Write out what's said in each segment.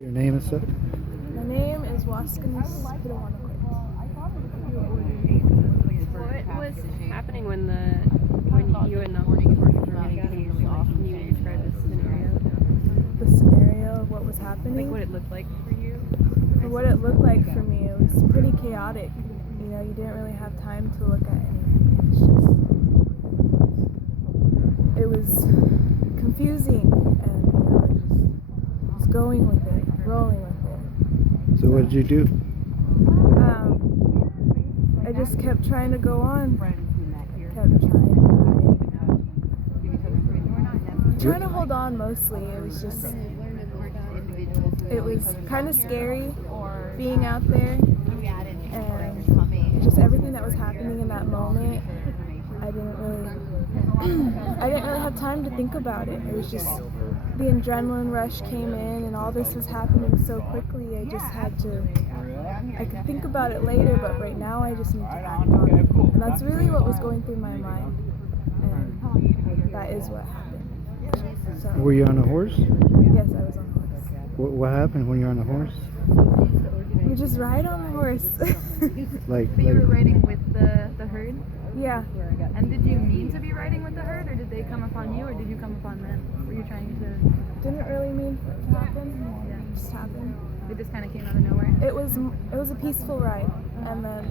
Your name and stuff? My name is Waskanis Pidawanakwit. What was happening when you and the horses were getting tased? Can you describe this scenario? The scenario of what was happening. Like what it looked like for you? For what it looked like for me, it was pretty chaotic. You know, you didn't really have time to look at anything. It was confusing, and just going with it, rolling with it. So what did you do? I just kept trying to go on. Trying to hold on mostly. It was kind of scary being out there, and just everything that was happening in that moment. I didn't really have time to think about it. It was just the adrenaline rush came in, and all this was happening so quickly. I could think about it later, but right now I just need to act on it. And that's really what was going through my mind, and that is what happened. So, Were you on a horse? yes, I was on the horse. What happened when you're on a horse? We just ride on the horse. Like But you were riding with the herd? Yeah. And did you mean to be riding with the herd, or did they come upon you, or did you come upon them? Were you trying to... Didn't really mean for it to happen. Yeah. It just happened. It just kind of came out of nowhere? It was a peaceful ride, and then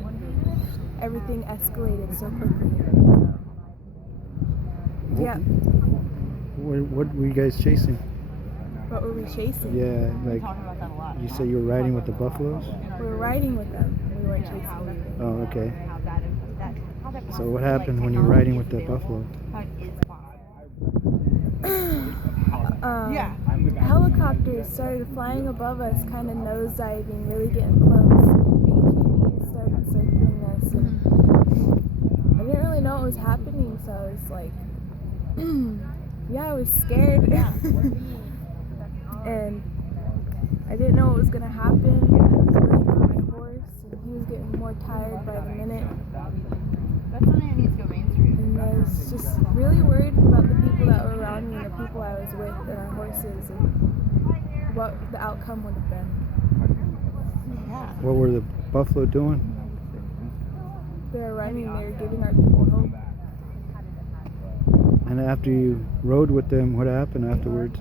everything escalated so quickly. Yeah. What were you guys chasing? What were we chasing? Yeah, like you said you were riding with the buffaloes? We were riding with them. We weren't chasing them. Oh, okay. So what happened when you were riding with the buffalo? Helicopters started flying above us, kind of nosediving, really getting close. ATVs started circling us, and I didn't really know what was happening, so I was like, yeah, I was scared. And I didn't know what was going to happen. I was worried about my horse, and he was getting more tired by the minute. That's something that needs to go mainstream. And I was just really worried about the people that were around me and the people I was with and our horses and what the outcome would have been. Yeah. What were the buffalo doing? They were running, they were giving our people hope. And after you rode with them, what happened afterwards?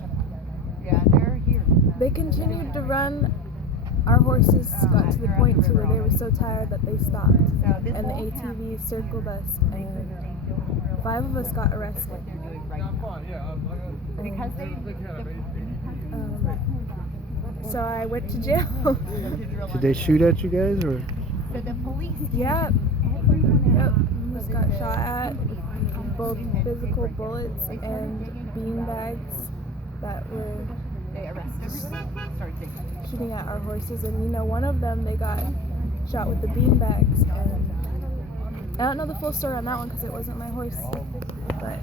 Yeah, they're here. They continued to run. Our horses got to the point to where they were so tired that they stopped. And the ATV circled us, and 5 of us got arrested. Because So I went to jail. Did they shoot at you guys or? the police. Yep. Just got shot at with both physical bullets and beanbags that were They arrested everybody. Started taking. shooting at our horses. And one of them, they got shot with the beanbags. And I don't know the full story on that one because it wasn't my horse, but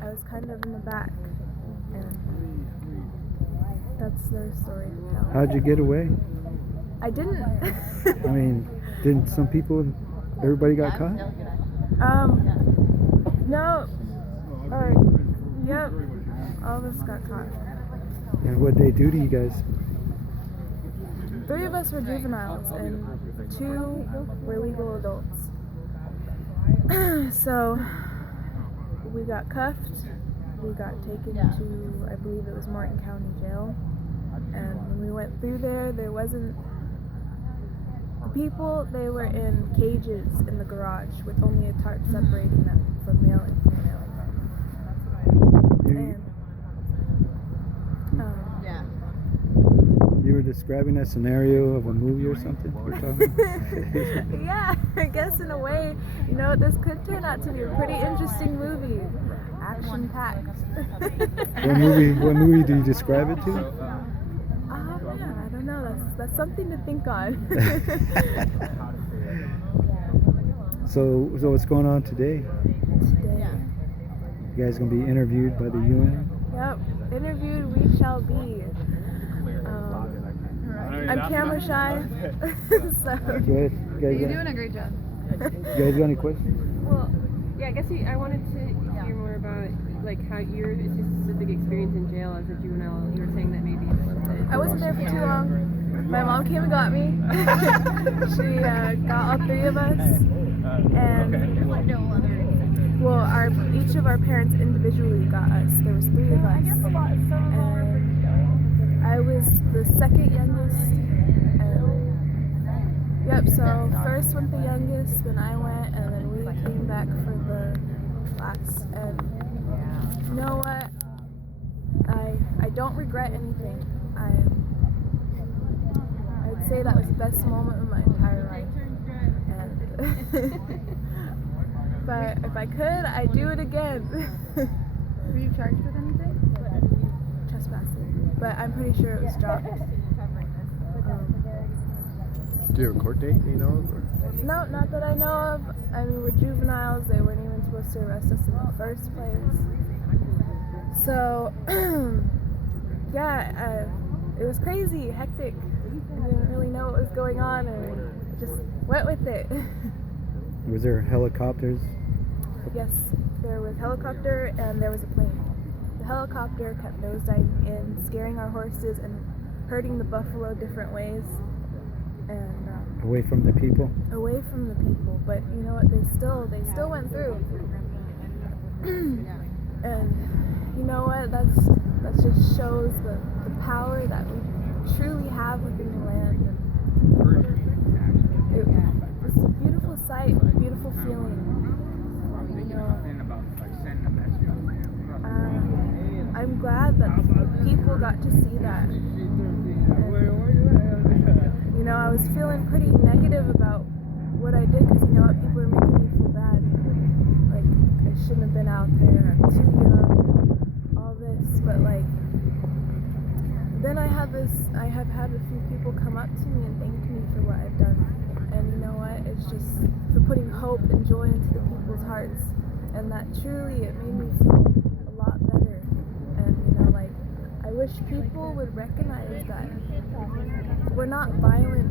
I was kind of in the back, and that's their story to tell. How'd you get away? I didn't. I mean, didn't some people, everybody got caught? No. Yep. All of us got caught. And what'd they do to you guys? 3 of us were juveniles, and 2 were legal adults. So we got cuffed. We got taken to, I believe it was Martin County Jail. And when we went through there wasn't... The people, they were in cages in the garage with only a tarp separating them from male and female. You were describing a scenario of a movie or something? You're talking? Yeah, I guess in a way, this could turn out to be a pretty interesting movie. Action-packed. What movie do you describe it to? I don't know. That's something to think on. So what's going on today? Today. You guys gonna be interviewed by the UN? Yep. Interviewed we shall be. I'm camera shy. So. Go ahead. You're doing a great job. You guys got any questions? Well, yeah, I guess I wanted to hear more about like how your specific experience in jail as a juvenile. You were saying that maybe it was I wasn't there for too long. My mom came and got me. She got all three of us, and well, each of our parents individually got us. There was three of us, and I was the second youngest. And yep. So first went the youngest, then I went, and then we came back for the last. And you know what? I don't regret anything. I'd say that was the best moment of my entire life. And but if I could, I'd do it again. Were you charged with anything? Trespassing. But I'm pretty sure it was dropped. Do you have a court date, you know? Or? No, not that I know of. I mean, we're juveniles. They weren't even supposed to arrest us in the first place. So, yeah, it was crazy, hectic. I didn't really know what was going on, and just went with it. Was there helicopters? Yes, there was helicopter and there was a plane. The helicopter kept nosediving in, scaring our horses and hurting the buffalo different ways, and Away from the people? away from the people. But you know what? They still went through. And you know what? That just shows the power that we truly have within the land. It's a beautiful sight, a beautiful feeling. You know, I'm glad that the people got to see that. And, you know, I was feeling pretty negative about what I did because, you know what, people were making me feel bad. Like, I shouldn't have been out there, I'm too young, all this. But, like, then I have had a few people come up to me and thank me for what I've done. And you know what? It's just for putting hope and joy into the people's hearts. And that truly, it made me feel a lot better. And you know, like, I wish people would recognize that we're not violent.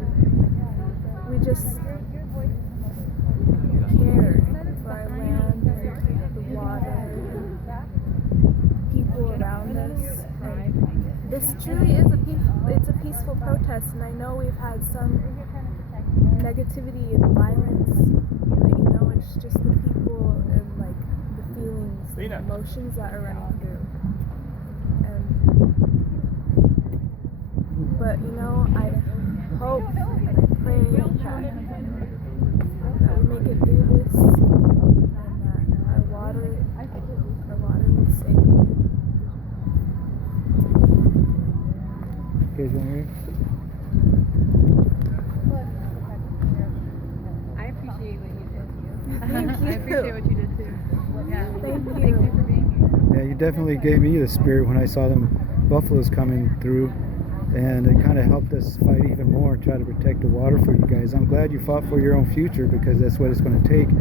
We just care for our land and the water and people around us. And this truly is it's a peaceful protest, and I know we've had some negativity and violence, but you know, it's just the people and like the feelings, the emotions that are running through. But you know, I hope and I pray that we make it through this, and that our water will save. You guys want to hear? I appreciate what you did. Thank you. I appreciate what you did too. Yeah. Thank Thank you. you for being here. Yeah, you definitely gave me the spirit when I saw them buffaloes coming through, and it kind of helped us fight even more and try to protect the water for you guys. I'm glad you fought for your own future, because that's what it's going to take. A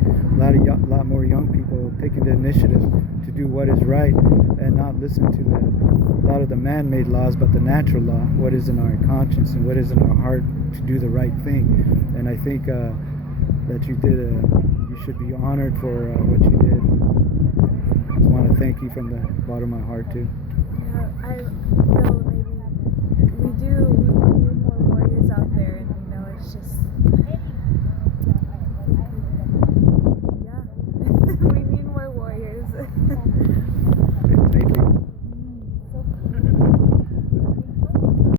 lot more young people taking the initiative to do what is right and not listen to a lot of the man-made laws, but the natural law, what is in our conscience and what is in our heart to do the right thing. And I think that you did. You should be honored for what you did. I just want to thank you from the bottom of my heart too. Yeah, I feel